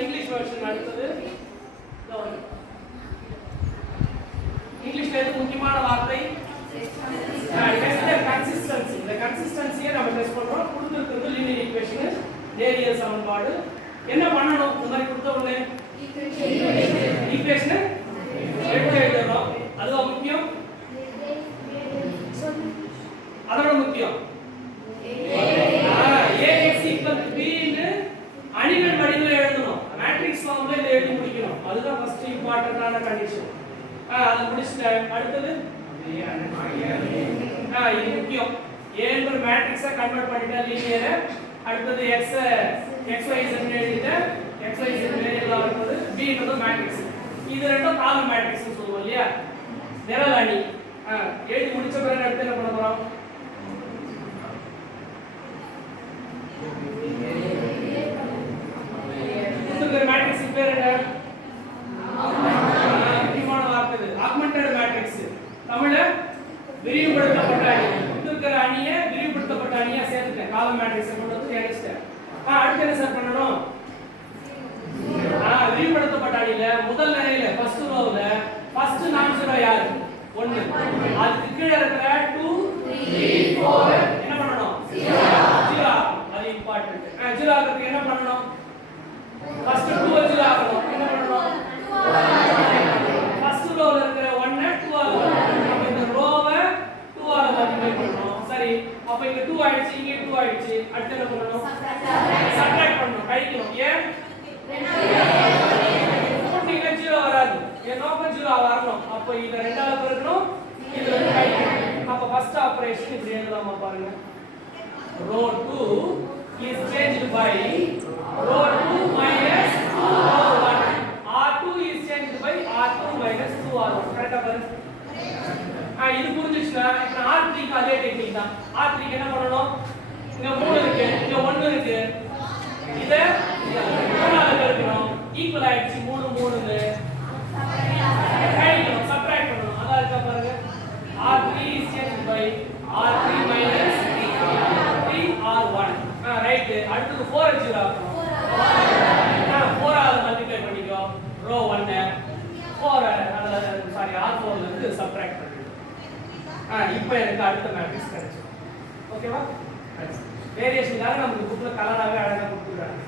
English version அடுத்தது. இங்கிலீஷ்ல எது முக்கியமான வார்த்தை? கன்சிஸ்டன்சி இந்த கன்சிஸ்டன்சியை நம்ம டெஸ்ட் பண்றோம். கொடுத்துருக்கிறது லீனியர் ஈக்குவேஷன் நேரியல் சமன்பாடு. என்ன பண்ணணும்? இந்த மாதிரி கொடுத்த உடனே? ஈக்குவேஷன் இம்பார்ட்டண்டான கண்டிஷன் அது முடிச்சிட்டேன். அடுத்தது? இது முக்கியம். ஏன்ற மேட்ரிக்ஸை கன்வெர்ட் பண்ணிட்டா லீனியரை அடுத்தது எக்ஸ் எக்ஸ் ஒய் செட் எழுதிட்டேன். எக்ஸ் ஒய் செட் எழுதலாம் அடுத்தது பின்றது மேட்ரிக்ஸ் இது ரெண்டும் காலம் மேட்ரிக்ஸ் சொல்லுவோம் இல்லையா? நிரல் அணி ஆ எழுதி முடிச்ச பிறகு அடுத்து என்ன பண்ண போறோம் கொடுத்துருக்கிற மேட்ரிக்ஸ் பேர் என்ன முக்கியமான வார்த்தை இது ஆக்மெண்டட் மேட்ரிக்ஸ் தமிழ்ல விரிவுபடுத்தப்பட்ட அணி இருக்கிற அணியை விரிவுபடுத்தப்பட்ட அணியா சேர்த்துட்டேன். காலம் மேட்ரிக்ஸ் கொண்டு வந்து இணைச்சிட்டேன் அடுத்து என்ன சார் பண்ணணும்? விரிவுபடுத்தப்பட்ட அணியில முதல் நிலையில ஃபர்ஸ்ட் ரோவ்ல ஃபர்ஸ்ட் நான் ஜீரோ யாரு? ஒண்ணு. அதுக்கு கீழே இருக்கிற 2 3 4 என்ன பண்ணணும்? ஜீரோ. அது இம்பார்ட்டன்ட் ஆ ஜீரோ என்ன பண்ணணும்? ஃபர்ஸ்ட் டூ ஜீரோ ஆகணும் அப்ப இங்க 2 ஆயிடுச்சு இங்க 2 ஆயிடுச்சு அடுத்து என்ன பண்ணணும் சப்ட்ராக்ட் பண்ணனும் கழிக்கணும் ஏன் கூட்டிங்க ஜீரோ வராது என் நோக்கம் ஜீரோ வரணும் அப்ப இத ரெண்டால பெருக்கணும் இது வந்து கழிக்கணும் அப்ப ஃபர்ஸ்ட் ஆபரேஷன் இப்படி எழுதலாமா பாருங்க row 2 is changed by row 2 minus row 1 r2 is changed by r2 minus 2 r1 கரெக்ட்டா பாருங்க ஆ இது புரிஞ்சிச்சுன்னா இப்போ ஆர் த்ரீக்கு அதே டெக்னிக் தான். ஆர் த்ரீக்கு என்ன பண்ணணும்? இங்கே மூணு இருக்கு இங்கே ஒன்று இருக்கு. இதை மூணாவது இருக்கணும் ஈக்குவல் ஆயிடுச்சு மூணு மூணு கழிக்கணும் சப்ராக்ட் பண்ணணும் அதான் இருக்கா பாருங்க. R three is by R three minus three R one ah right அடுத்தது ஃபோர் அடிச்சுடா ஆ ஃபோராவது மல்டிப்ளை பண்ணிக்கோ. ரோ ஒன்று ஃபோர் சாரி ஆர் ஃபோர்லேருந்து சப்ராக்ட் பண்ணிக்கோ. இப்போ எனக்கு அடுத்த மேட்ரிக்ஸ் கிடைச்சிடும் ஓகேவா வேரியேஷன் நமக்கு புக்கில் கலராகவே அழகாக கொடுத்துருக்காங்க